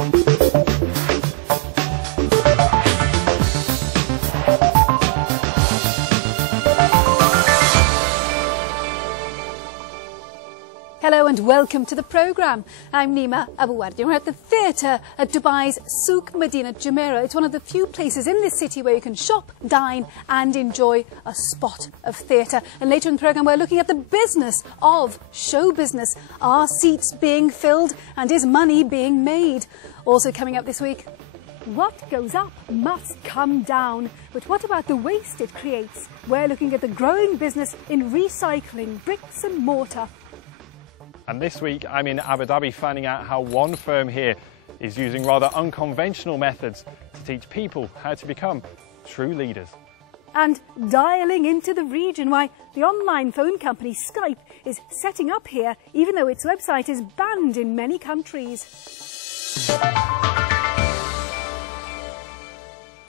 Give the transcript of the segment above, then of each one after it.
Hello and welcome to the programme. I'm Nima Abuwardi. We're at the theatre at Dubai's Souk Medina Jumeirah. It's one of the few places in this city where you can shop, dine and enjoy a spot of theatre. And later in the programme we're looking at the business of show business. Are seats being filled and is money being made? Also coming up this week, what goes up must come down. But what about the waste it creates? We're looking at the growing business in recycling bricks and mortar. And this week I'm in Abu Dhabi finding out how one firm here is using rather unconventional methods to teach people how to become true leaders. And dialing into the region, why the online phone company Skype is setting up here even though its website is banned in many countries.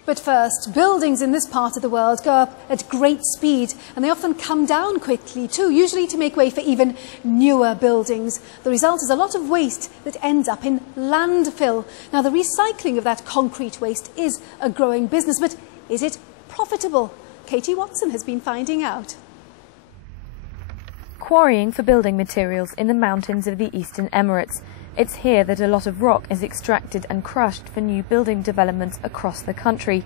But first, buildings in this part of the world go up at great speed and they often come down quickly too, usually to make way for even newer buildings. The result is a lot of waste that ends up in landfill. Now, the recycling of that concrete waste is a growing business, but is it profitable? Katie Watson has been finding out. Quarrying for building materials in the mountains of the Eastern Emirates. It's here that a lot of rock is extracted and crushed for new building developments across the country.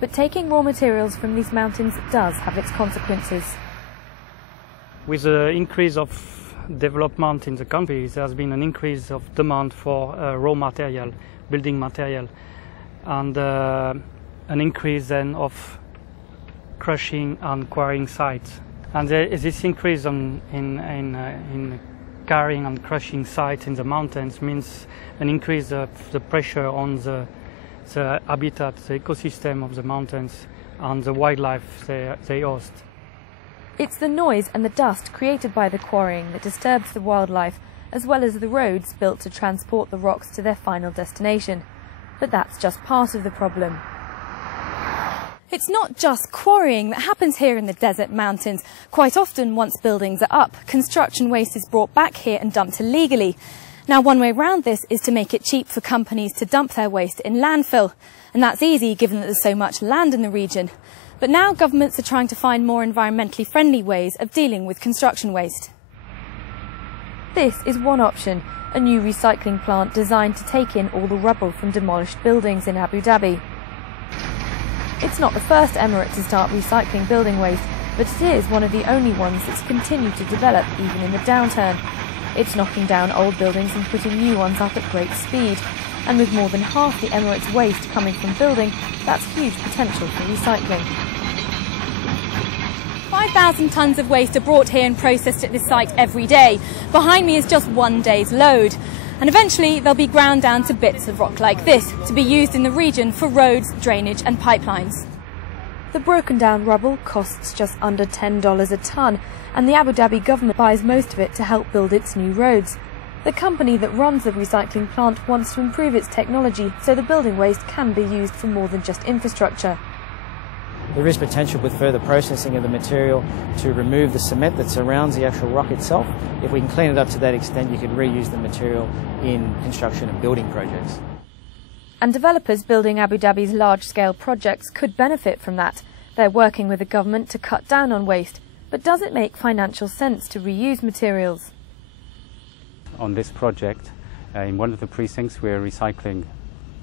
But taking raw materials from these mountains does have its consequences. With the increase of development in the country, there has been an increase of demand for raw material, building material, and an increase then of crushing and quarrying sites. And there is this increase in carrying and crushing sites in the mountains means an increase of the pressure on the habitat, the ecosystem of the mountains and the wildlife they host. It's the noise and the dust created by the quarrying that disturbs the wildlife, as well as the roads built to transport the rocks to their final destination. But that's just part of the problem. It's not just quarrying that happens here in the desert mountains. Quite often, once buildings are up, construction waste is brought back here and dumped illegally. Now, one way around this is to make it cheap for companies to dump their waste in landfill. And that's easy given that there's so much land in the region. But now governments are trying to find more environmentally friendly ways of dealing with construction waste. This is one option, a new recycling plant designed to take in all the rubble from demolished buildings in Abu Dhabi. It's not the first emirate to start recycling building waste, but it is one of the only ones that's continued to develop even in the downturn. It's knocking down old buildings and putting new ones up at great speed. And with more than half the emirate's waste coming from building, that's huge potential for recycling. 5,000 tonnes of waste are brought here and processed at this site every day. Behind me is just one day's load. And eventually they'll be ground down to bits of rock like this to be used in the region for roads, drainage and pipelines. The broken down rubble costs just under $10 a tonne, and the Abu Dhabi government buys most of it to help build its new roads. The company that runs the recycling plant wants to improve its technology so the building waste can be used for more than just infrastructure. There is potential with further processing of the material to remove the cement that surrounds the actual rock itself. If we can clean it up to that extent, you could reuse the material in construction and building projects. And developers building Abu Dhabi's large-scale projects could benefit from that. They're working with the government to cut down on waste. But does it make financial sense to reuse materials? On this project, in one of the precincts, we're recycling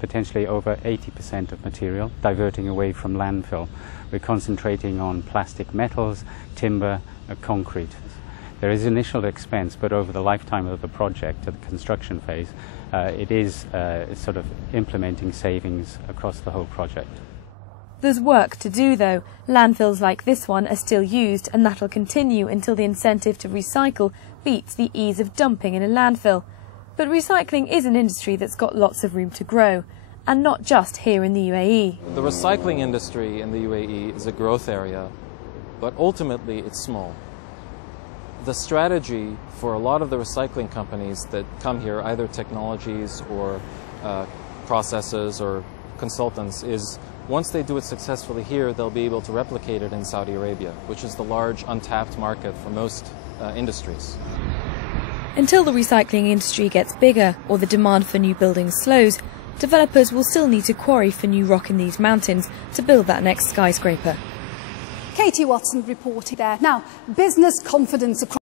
potentially over 80% of material, diverting away from landfill. We're concentrating on plastic metals, timber, concrete. There is initial expense, but over the lifetime of the project, at the construction phase, it is sort of implementing savings across the whole project. There's work to do though. Landfills like this one are still used, and that'll continue until the incentive to recycle beats the ease of dumping in a landfill. But recycling is an industry that's got lots of room to grow, and not just here in the UAE. The recycling industry in the UAE is a growth area, but ultimately it's small. The strategy for a lot of the recycling companies that come here, either technologies or processes or consultants, is once they do it successfully here, they'll be able to replicate it in Saudi Arabia, which is the large untapped market for most industries. Until the recycling industry gets bigger or the demand for new buildings slows, developers will still need to quarry for new rock in these mountains to build that next skyscraper. Katie Watson reported there. Now, business confidence across